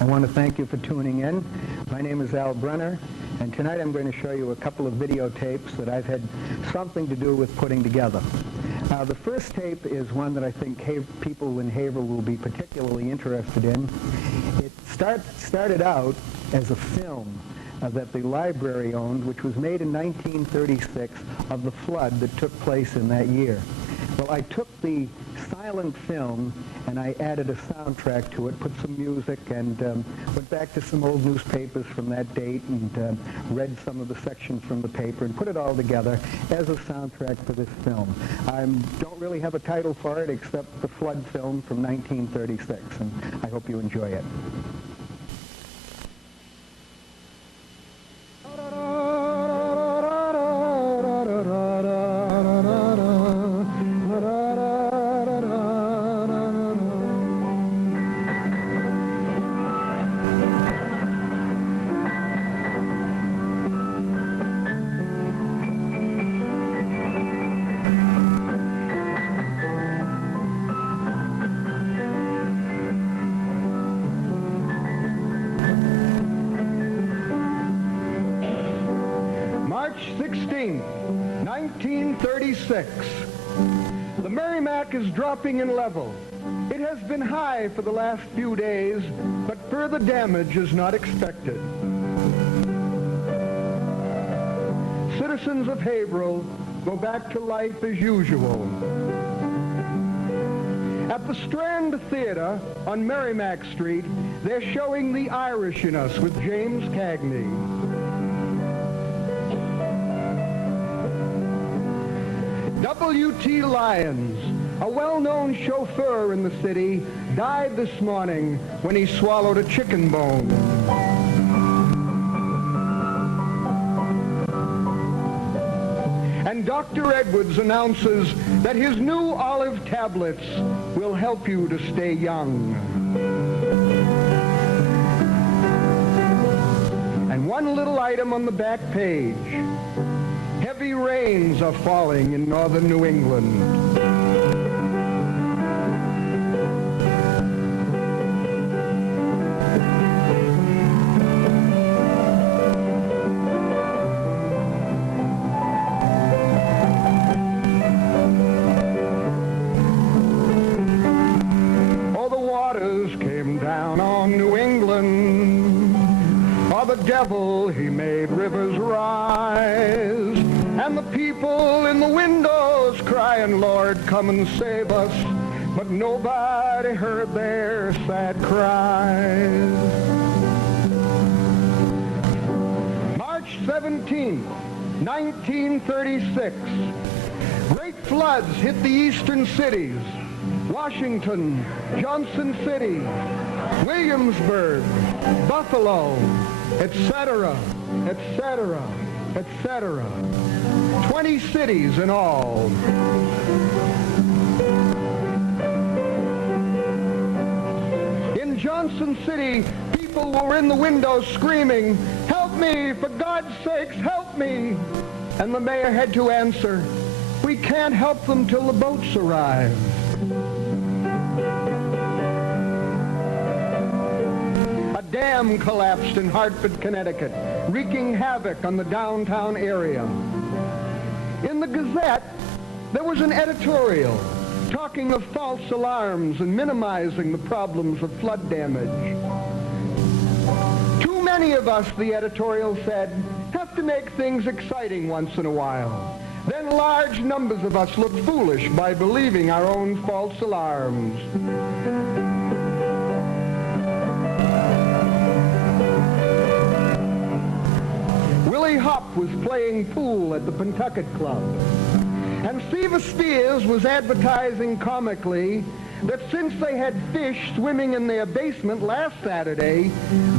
I want to thank you for tuning in. My name is Al Brenner, and tonight I'm going to show you a couple of videotapes that I've had something to do with putting together. The first tape is one that I think people in Haverhill will be particularly interested in. It started out as a film that the library owned, which was made in 1936 of the flood that took place in that year. Well, I took the silent film and I added a soundtrack to it, put some music, and went back to some old newspapers from that date and read some of the sections from the paper and put it all together as a soundtrack for this film. I don't really have a title for it except the Flood Film from 1936, and I hope you enjoy it. March 16, 1936. The Merrimack is dropping in level. It has been high for the last few days, but further damage is not expected. Citizens of Haverhill go back to life as usual. At the Strand Theater on Merrimack Street, they're showing The Irish in Us with James Cagney. W.T. Lyons, a well-known chauffeur in the city, died this morning when he swallowed a chicken bone. And Dr. Edwards announces that his new olive tablets will help you to stay young. And one little item on the back page. Heavy rains are falling in northern New England. Oh, the waters came down on New England. Oh, the devil, he made rivers rise. And the people in the windows crying, Lord, come and save us. But nobody heard their sad cries. March 17, 1936. Great floods hit the eastern cities. Washington, Johnson City, Williamsburg, Buffalo, etc., etc., etc. 20 cities in all. In Johnson City, people were in the windows screaming, "Help me, for God's sakes, help me!" And the mayor had to answer, "We can't help them till the boats arrive." A dam collapsed in Hartford, Connecticut, wreaking havoc on the downtown area. In the Gazette, there was an editorial talking of false alarms and minimizing the problems of flood damage. Too many of us, the editorial said, have to make things exciting once in a while. Then large numbers of us look foolish by believing our own false alarms. Willie Hop was playing pool at the Pentucket Club. And Seaver Spears was advertising comically that since they had fish swimming in their basement last Saturday,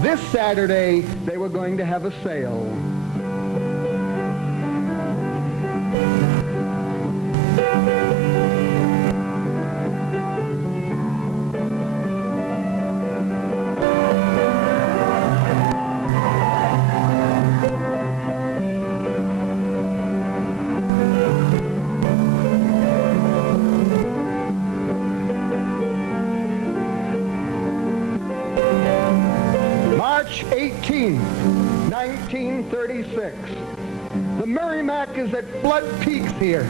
this Saturday they were going to have a sale. 1936. The Merrimack is at flood peaks here.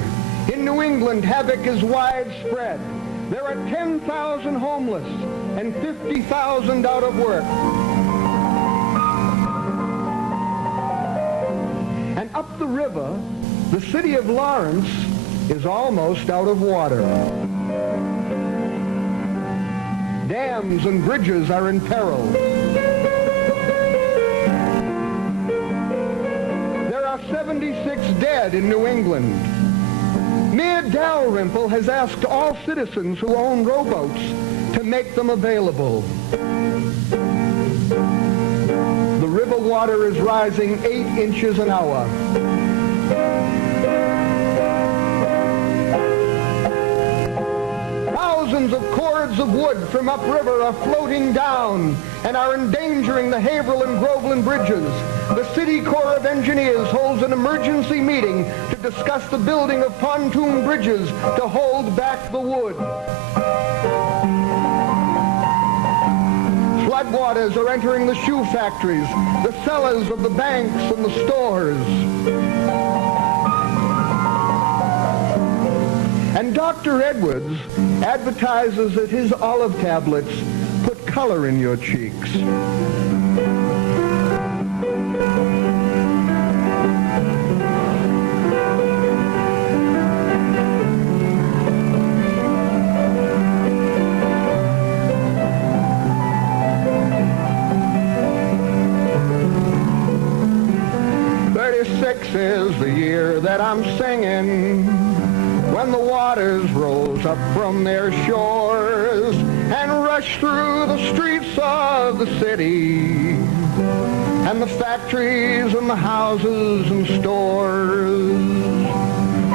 In New England, havoc is widespread. There are 10,000 homeless and 50,000 out of work. And up the river, the city of Lawrence is almost out of water. Dams and bridges are in peril. There are 76 dead in New England. Mayor Dalrymple has asked all citizens who own rowboats to make them available. The river water is rising 8 inches an hour. Thousands of cords of wood from upriver are floating down and are endangering the Haverhill and Groveland bridges. The City Corps of Engineers holds an emergency meeting to discuss the building of pontoon bridges to hold back the wood. Floodwaters are entering the shoe factories, the cellars of the banks and the stores. And Dr. Edwards advertises that his olive tablets put color in your cheeks. '36 is the year that I'm singing, when the waters rose up from their shores and rushed through the streets of the city, and the factories and the houses and stores.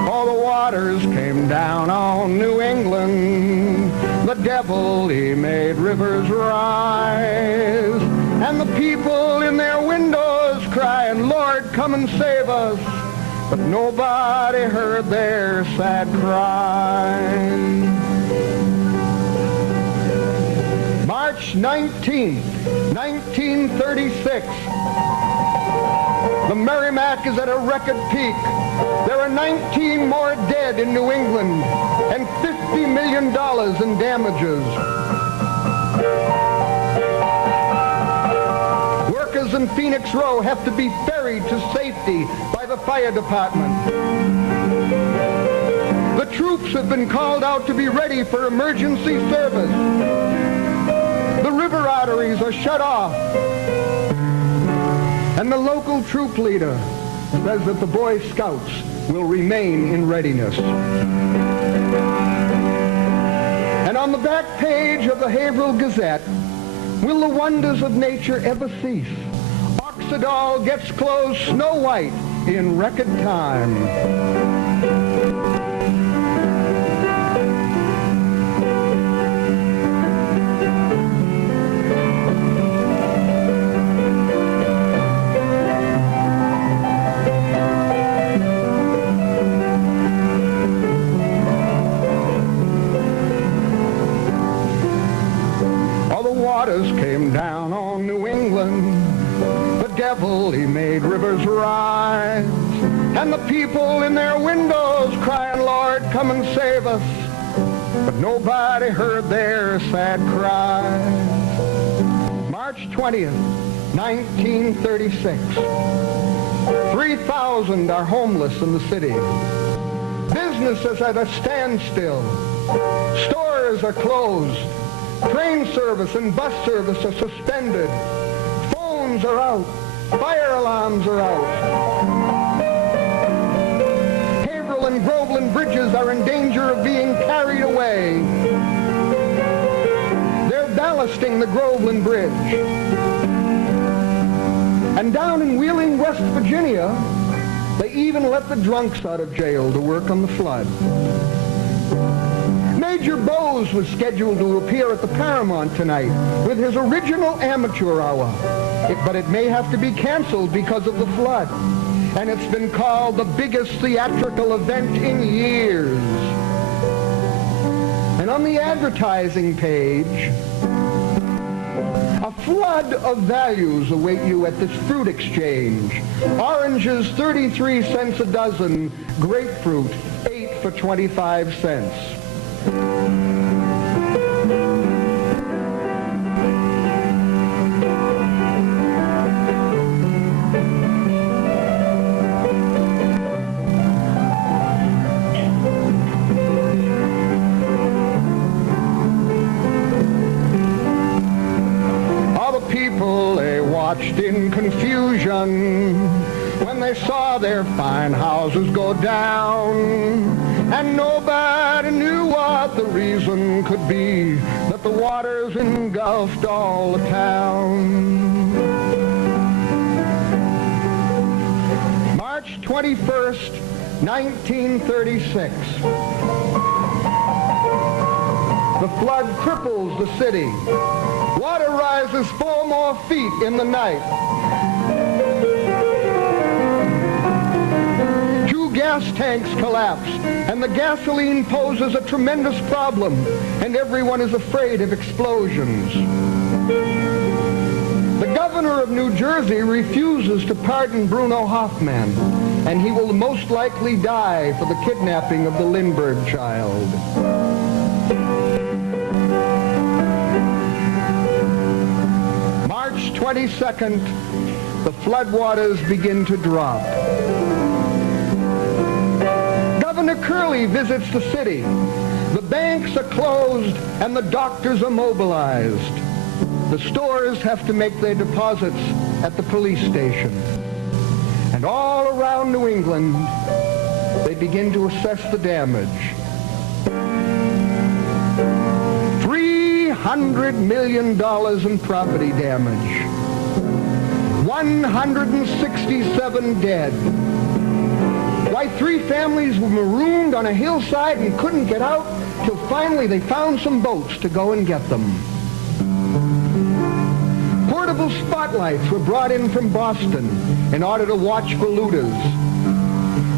All the waters came down on New England. The devil, he made rivers rise, and the people in their windows crying, Lord, come and save us. But nobody heard their sad cries. March 19th, 1936. The Merrimack is at a record peak. There are 19 more dead in New England and $50 million in damages. Workers in Phoenix Row have to be ferried to safety by the fire department. The troops have been called out to be ready for emergency service. The river arteries are shut off. And the local troop leader says that the Boy Scouts will remain in readiness. And on the back page of the Haverhill Gazette, will the wonders of nature ever cease? Oxidol gets clothes snow white in record time. Waters came down on New England. The devil, he made rivers rise, and the people in their windows crying, Lord, come and save us. But nobody heard their sad cries. March 20th, 1936. 3,000 are homeless in the city. Business is at a standstill. Stores are closed. Train service and bus service are suspended. Phones are out. Fire alarms are out. Haverhill and Groveland bridges are in danger of being carried away. They're ballasting the Groveland Bridge. And down in Wheeling, West Virginia, they even let the drunks out of jail to work on the flood. Major Bowes was scheduled to appear at the Paramount tonight with his original amateur hour. But it may have to be canceled because of the flood. And it's been called the biggest theatrical event in years. And on the advertising page, a flood of values await you at this fruit exchange. Oranges, 33 cents a dozen. Grapefruit, 8 for 25 cents. In confusion when they saw their fine houses go down, and nobody knew what the reason could be that the waters engulfed all the town. March 21st, 1936. The flood cripples the city. Water rises 4 more feet in the night. 2 gas tanks collapse, and the gasoline poses a tremendous problem, and everyone is afraid of explosions. The governor of New Jersey refuses to pardon Bruno Hoffman, and he will most likely die for the kidnapping of the Lindbergh child. March 22nd, the floodwaters begin to drop. Governor Curley visits the city. The banks are closed and the doctors are mobilized. The stores have to make their deposits at the police station. And all around New England, they begin to assess the damage. $300 million in property damage. 167 dead. Why, 3 families were marooned on a hillside and couldn't get out till finally they found some boats to go and get them. Portable spotlights were brought in from Boston in order to watch for looters.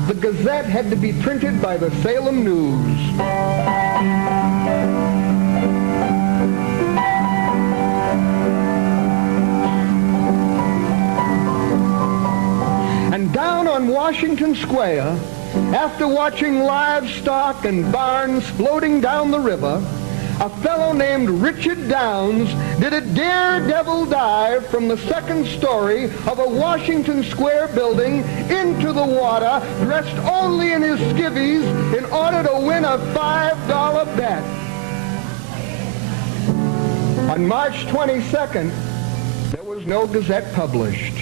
The Gazette had to be printed by the Salem News. And down on Washington Square, after watching livestock and barns floating down the river, a fellow named Richard Downs did a daredevil dive from the 2nd story of a Washington Square building into the water, dressed only in his skivvies, in order to win a $5 bet. On March 22nd, there was no Gazette published.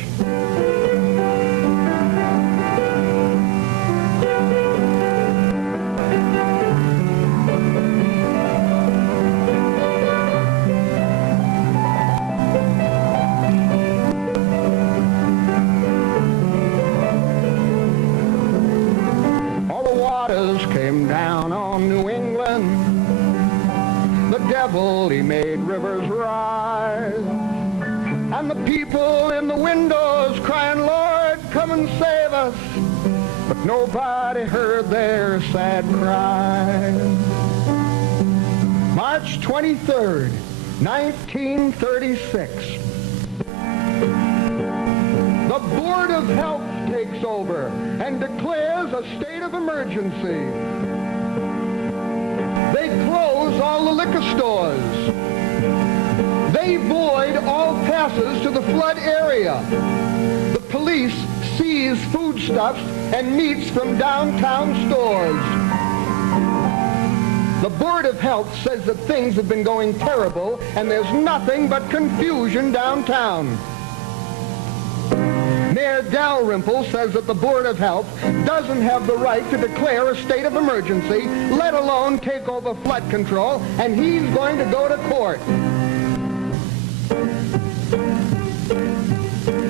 Came down on New England. The devil, he made rivers rise. And the people in the windows crying, Lord, come and save us. But nobody heard their sad cry. March 23rd, 1936. The Board of Health takes over and declares a state of emergency. They close all the liquor stores. They void all passes to the flood area. The police seize foodstuffs and meats from downtown stores. The Board of Health says that things have been going terrible and there's nothing but confusion downtown. Mayor Dalrymple says that the Board of Health doesn't have the right to declare a state of emergency, let alone take over flood control, and he's going to go to court.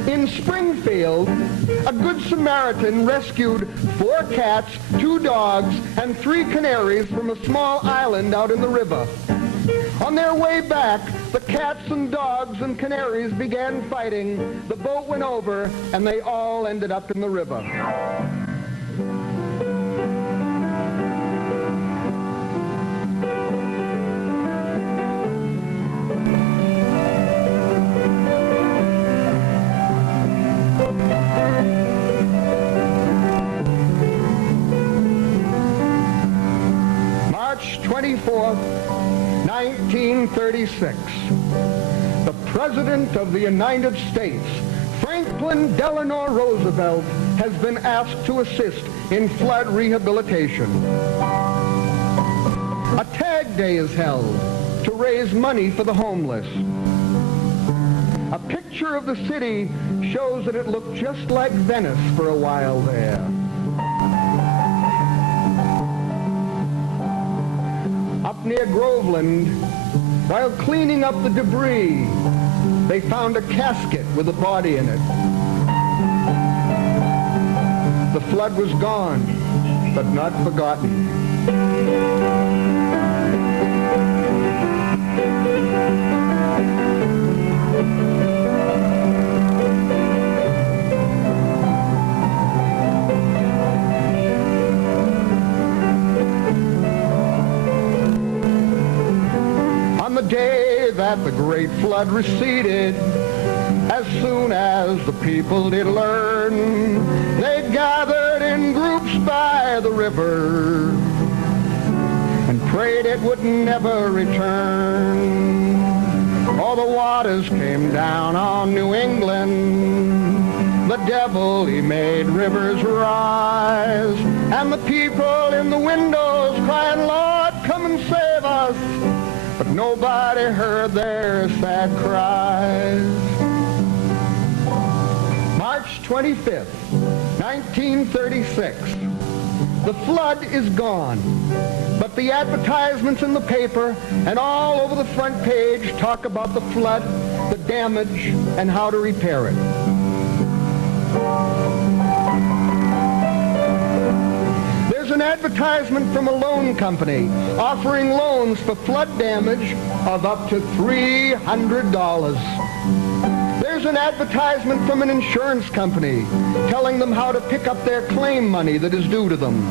In Springfield, a Good Samaritan rescued 4 cats, 2 dogs, and 3 canaries from a small island out in the river. On their way back, the cats and dogs and canaries began fighting. The boat went over, and they all ended up in the river. 24th, 1936, the President of the United States, Franklin Delano Roosevelt, has been asked to assist in flood rehabilitation. A tag day is held to raise money for the homeless. A picture of the city shows that it looked just like Venice for a while there. Up near Groveland, while cleaning up the debris, they found a casket with a body in it. The flood was gone, but not forgotten. On the day that the great flood receded, as soon as the people did learn, they gathered in groups by the river and prayed it would never return. All the waters came down on New England. The devil, he made rivers rise, and the people in the windows crying, Lord, come and save us. But nobody heard their sad cries. March 25th, 1936. The flood is gone, but the advertisements in the paper and all over the front page talk about the flood, the damage, and how to repair it. There's an advertisement from a loan company offering loans for flood damage of up to $300. There's an advertisement from an insurance company telling them how to pick up their claim money that is due to them.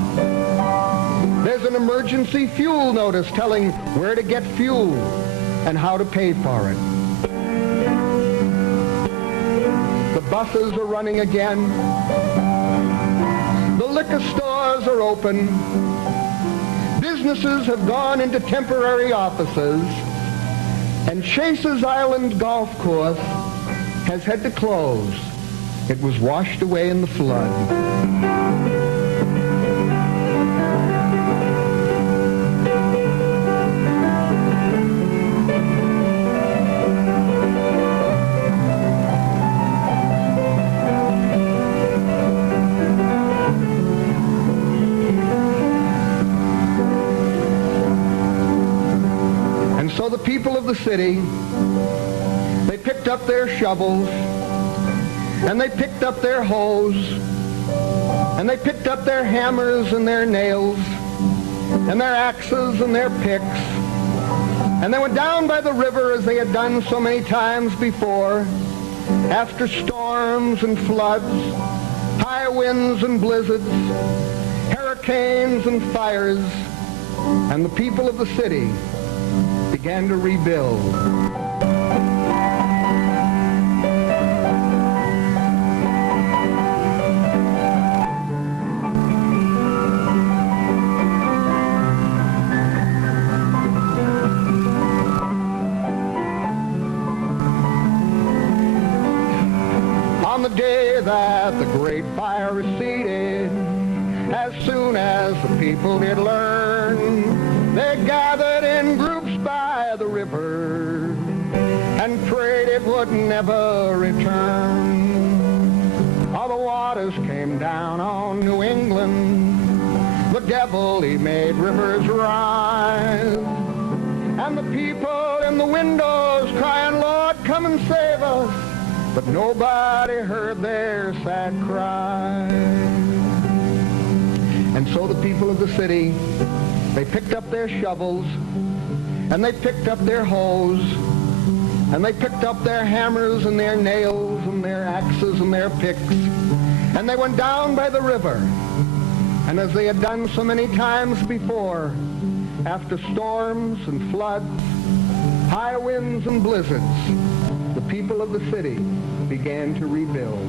There's an emergency fuel notice telling where to get fuel and how to pay for it. The buses are running again. The liquor stores are open. Businesses have gone into temporary offices. And Chase's Island Golf Course has had to close. It was washed away in the flood. And so the people of the city, they picked up their shovels, and they picked up their hoes, and they picked up their hammers and their nails, and their axes and their picks, and they went down by the river as they had done so many times before, after storms and floods, high winds and blizzards, hurricanes and fires, and the people of the city began to rebuild. On the day that the great fire receded, as soon as the people did learn, they gathered in groups by the river and prayed it would never return. All the waters came down on New England. The devil, he made rivers rise. And the people in the windows crying, Lord, come and save us. But nobody heard their sad cry. And so the people of the city, they picked up their shovels, and they picked up their hoes, and they picked up their hammers and their nails and their axes and their picks, and they went down by the river. And as they had done so many times before, after storms and floods, high winds and blizzards, the people of the city began to rebuild.